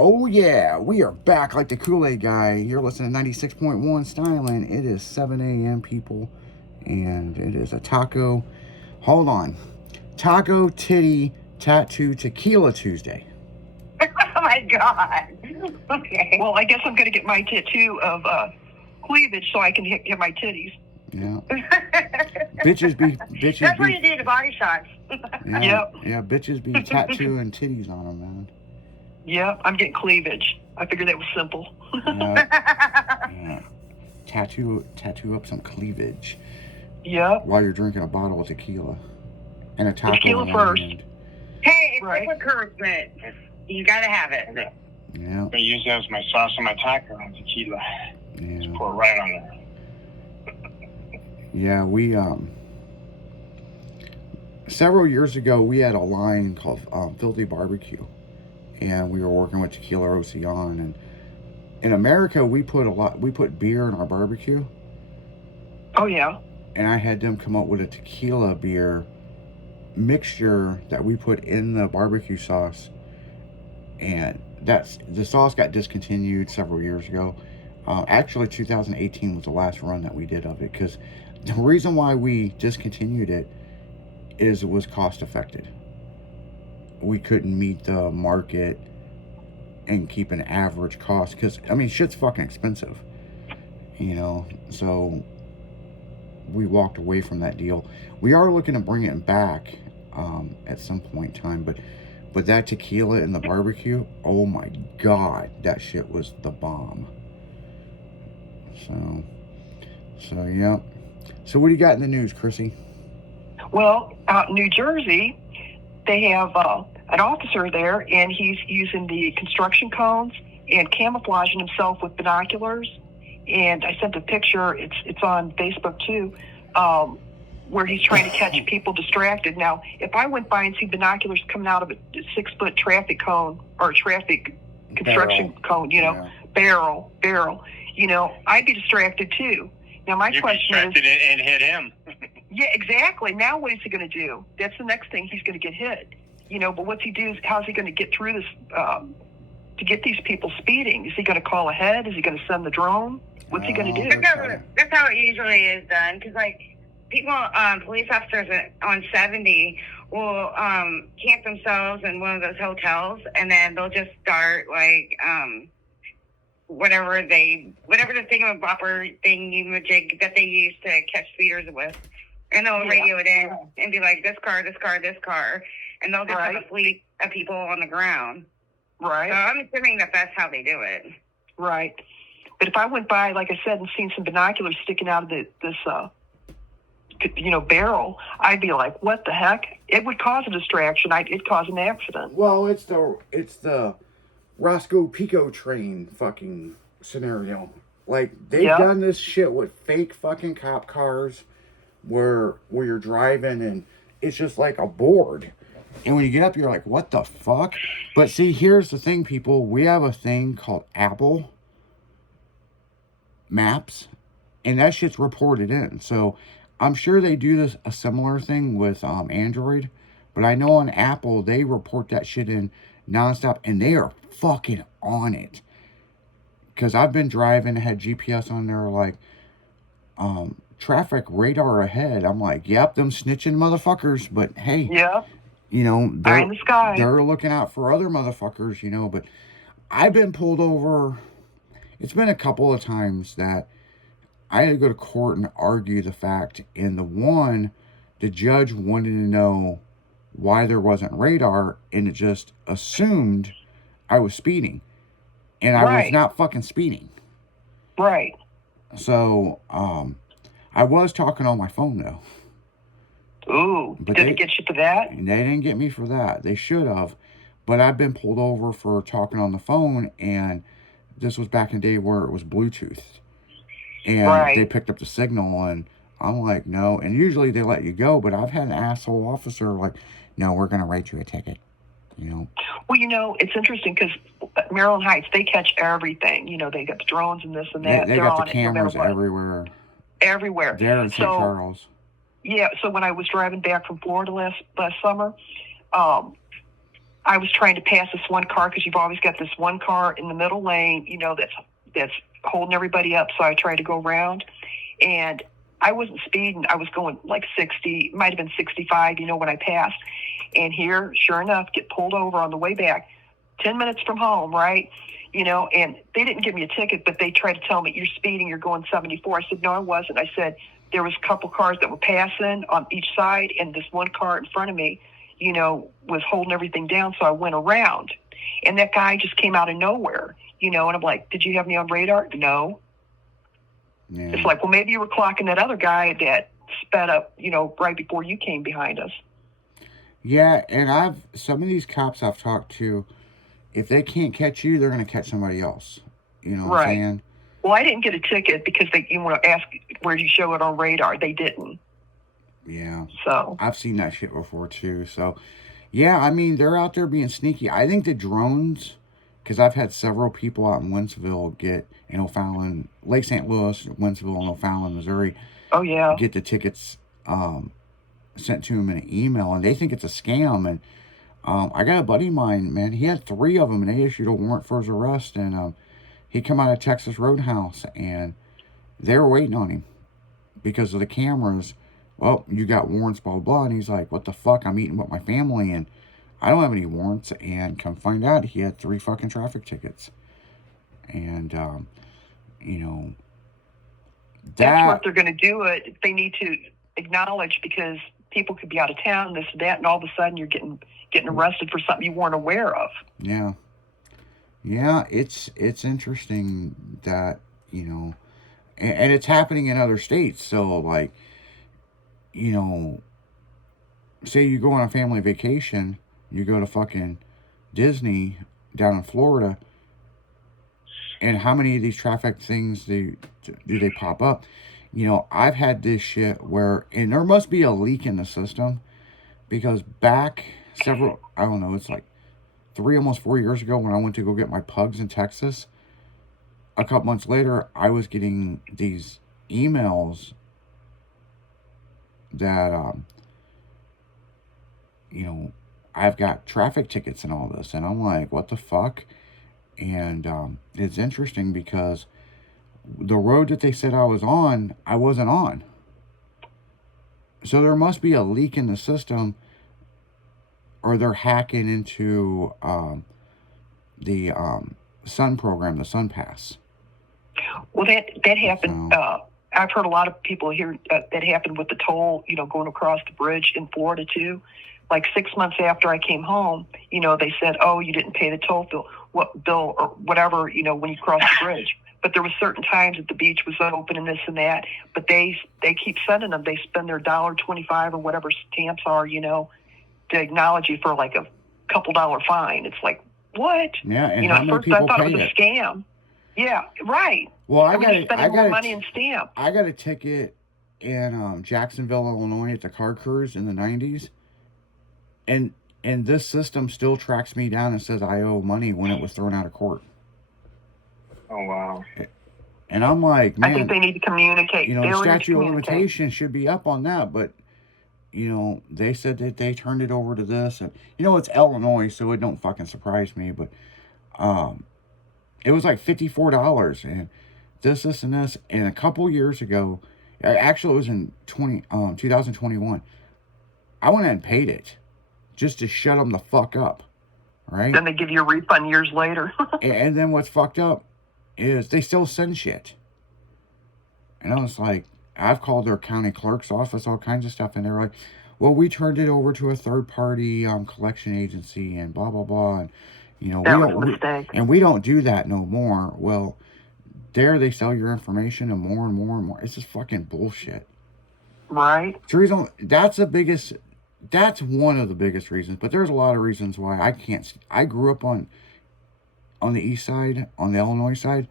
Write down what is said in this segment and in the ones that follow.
Oh yeah, we are back like the Kool-Aid guy. You're listening to 96.1 Styling. It is 7 a.m. people, and it is a taco. Hold on. Taco Titty Tattoo Tequila Tuesday. Oh my god. Okay. Well, I guess I'm going to get my tattoo of cleavage so I can hit my titties. Yeah. bitches be. That's what you do to body shots. Yeah, yep. Yeah, bitches be tattooing titties on them, man. Yeah, I'm getting cleavage. I figured that was simple. Yeah. Tattoo up some cleavage. Yep. While you're drinking a bottle of tequila. And a taco. Tequila first. Hey, it's right. Like encouragement. You gotta have it. Okay. Yeah. I use that as my sauce on my taco and tequila. Yeah. Just pour it right on there. Yeah, we several years ago we had a line called Filthy Barbecue, and we were working with Tequila Roussillon, and in America we put beer in our barbecue. Oh yeah. And I had them come up with a tequila beer mixture that we put in the barbecue sauce, and the sauce got discontinued several years ago. Actually 2018 was the last run that we did of it, because the reason why we discontinued it is it was cost effective. We couldn't meet the market and keep an average cost, because I mean shit's fucking expensive, so we walked away from that deal. We are looking to bring it back at some point in time, but that tequila in the barbecue, oh my god, that shit was the bomb. So yeah. So what do you got in the news, Chrissy? Well, out in New Jersey, they have an officer there, and he's using the construction cones and camouflaging himself with binoculars. And I sent a picture. It's on Facebook too, where he's trying to catch people distracted. Now, if I went by and see binoculars coming out of a 6-foot traffic cone or a traffic construction cone, barrel, I'd be distracted too. Now, my question is, and hit him. Yeah, exactly. Now, what is he going to do? That's the next thing. He's going to get hit. But what's he do? How's he going to get through this to get these people speeding? Is he going to call ahead? Is he going to send the drone? What's he going to do? That's how it usually is done. Because, people, police officers on 70 will camp themselves in one of those hotels, and then they'll just start, whatever the thingamabopper thingy-majig that they use to catch speeders with. And they'll radio it in and be like, this car. And they'll just have a fleet of people on the ground. Right. So I'm assuming that's how they do it. Right. But if I went by, like I said, and seen some binoculars sticking out of this barrel, I'd be like, what the heck? It would cause a distraction. It'd cause an accident. Well, it's the Roscoe Pico train fucking scenario. They've done this shit with fake fucking cop cars where you're driving and it's just like a board. And when you get up, you're like, what the fuck? But see, here's the thing, people. We have a thing called Apple Maps, and that shit's reported in. So I'm sure they do a similar thing with Android. But I know on Apple, they report that shit in nonstop, and they are fucking on it. Because I've been driving, had GPS on there, traffic radar ahead. I'm like, yep, them snitching motherfuckers. But hey, yeah, they're in the sky. They're looking out for other motherfuckers, But I've been pulled over. It's been a couple of times that I had to go to court and argue the fact. And the judge wanted to know why there wasn't radar, and it just assumed I was speeding. And I was not fucking speeding. Right. So, I was talking on my phone, though. Ooh, but did they get you for that? They didn't get me for that. They should have. But I've been pulled over for talking on the phone, and this was back in the day where it was Bluetooth. And they picked up the signal, and I'm like, no. And usually they let you go, but I've had an asshole officer like, no, we're going to write you a ticket. Well, it's interesting because Maryland Heights, they catch everything. They got the drones and this and that. They got the cameras everywhere. Everywhere. There in St. Charles. Yeah, so when I was driving back from Florida last summer, I was trying to pass this one car because you've always got this one car in the middle lane, you know, that's holding everybody up. So I tried to go around, and I wasn't speeding. I was going like 60, might have been 65, you know, when I passed. And here, sure enough, get pulled over on the way back, 10 minutes from home, right? You know, and they didn't give me a ticket, but they tried to tell me, you're speeding, you're going 74. I said, no, I wasn't. I said, there was a couple cars that were passing on each side, and this one car in front of me, you know, was holding everything down, so I went around. And that guy just came out of nowhere, you know, and I'm like, did you have me on radar? No. Yeah. It's like, well, maybe you were clocking that other guy that sped up, you know, right before you came behind us. Yeah, and some of these cops I've talked to, if they can't catch you, they're going to catch somebody else. You know what I'm saying? Well, I didn't get a ticket because you want to ask where you show it on radar. They didn't. Yeah. So I've seen that shit before too. So, yeah, I mean, they're out there being sneaky. I think the drones, because I've had several people out in Wentzville in O'Fallon, Lake St. Louis, Wentzville, and O'Fallon, Missouri. Oh, yeah. Get the tickets sent to them in an email, and they think it's a scam. And I got a buddy of mine, man, he had 3 of them, and they issued a warrant for his arrest, and he come out of Texas Roadhouse, and they were waiting on him because of the cameras. Well, you got warrants, blah, blah, blah. And he's like, what the fuck? I'm eating with my family, and I don't have any warrants. And come find out, he had 3 fucking traffic tickets. And, you know, that's what they're going to do. They need to acknowledge, because people could be out of town, this and that, and all of a sudden you're getting arrested for something you weren't aware of. Yeah. Yeah, it's interesting that, you know, and it's happening in other states. So, like, you know, say you go on a family vacation, you go to fucking Disney down in Florida, and how many of these traffic things do they pop up? You know, I've had this shit where, and there must be a leak in the system, because back I don't know, it's like 3, almost 4 years ago, when I went to go get my pugs in Texas, a couple months later, I was getting these emails that, you know, I've got traffic tickets and all this, and I'm like, what the fuck? And it's interesting because the road that they said I was on, I wasn't on. So there must be a leak in the system, or they're hacking into the Sun program, the Sun Pass. Well, that happened. So, I've heard a lot of people here that happened with the toll, you know, going across the bridge in Florida too. Like 6 months after I came home, you know, they said, oh, you didn't pay the toll bill or whatever, you know, when you cross the bridge. But there was certain times that the beach was open and this and that. But they keep sending them. They spend their $1.25 or whatever stamps are, you know, to acknowledge you for like a couple $1 fine. It's like, what? Yeah, and you know, how many at first people I thought pay it was a scam. Yeah, right. Well, I got more money in stamp. I got a ticket in Jacksonville, Illinois, at the car cruise in the 90s, and this system still tracks me down and says I owe money when it was thrown out of court. Oh, wow. And I'm like, man, I think they need to communicate. You know, the statute of limitations should be up on that, but, you know, they said that they turned it over to this, and, you know, it's Illinois, so it don't fucking surprise me, but it was like $54, and this, and this, and a couple years ago, actually it was in 2021, I went and paid it just to shut them the fuck up, right? Then they give you a refund years later. And then what's fucked up is they still send shit. And I was like, I've called their county clerk's office, all kinds of stuff, and they're like, well, we turned it over to a third-party collection agency and blah, blah, blah, and, you know, we don't do that no more. Well, there they sell your information and more and more and more. It's just fucking bullshit. Right. That's one of the biggest reasons, but there's a lot of reasons why I can't. I grew up on the east side, on the Illinois side,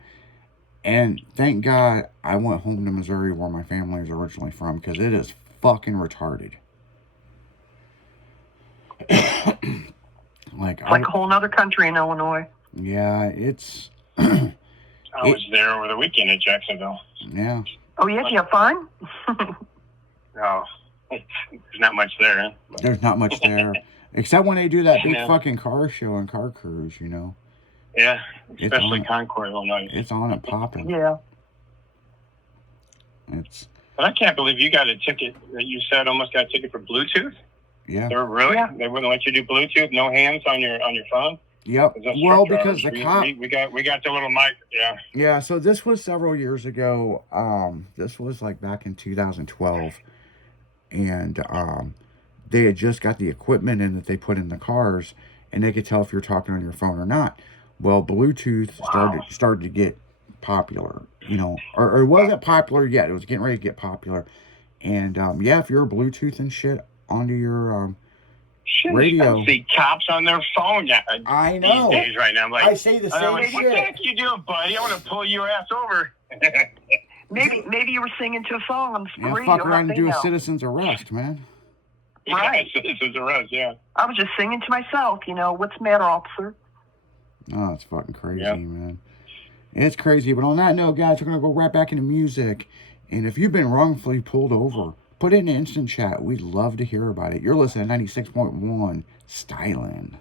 and thank God I went home to Missouri, where my family is originally from, because it is fucking retarded. It's like a whole other country in Illinois. Yeah, it's... I was there over the weekend at Jacksonville. Yeah. Oh, yeah? Did you have fun? No. There's not much there. There's not much there. Except when they do that big fucking car show and car cruise, you know. Yeah, especially Concord all night. It's on and popping. Yeah. But I can't believe you got a ticket that you said almost got a ticket for Bluetooth. Yeah. Really? Yeah. They wouldn't let you do Bluetooth, no hands on your phone? Yep. Well, because the cop, we got the little mic. Yeah. Yeah. So this was several years ago. This was like back in 2012, and they had just got the equipment in that they put in the cars, and they could tell if you're talking on your phone or not. Well, Bluetooth started to get popular, you know, or it wasn't popular yet. It was getting ready to get popular, and yeah, if you're Bluetooth and shit onto your radio. I see cops on their phone. I know. These days right now. I'm like, I say the same shit. What the heck you doing, buddy? I want to pull your ass over. Maybe you were singing to a song on the radio. Fuck around and do a citizen's arrest, man. Right. Yeah, citizen's arrest, yeah. I was just singing to myself, you know, what's the matter, officer? Oh, it's fucking crazy, man. It's crazy. But on that note, guys, we're going to go right back into music. And if you've been wrongfully pulled over, put it in the instant chat. We'd love to hear about it. You're listening to 96.1 Styling.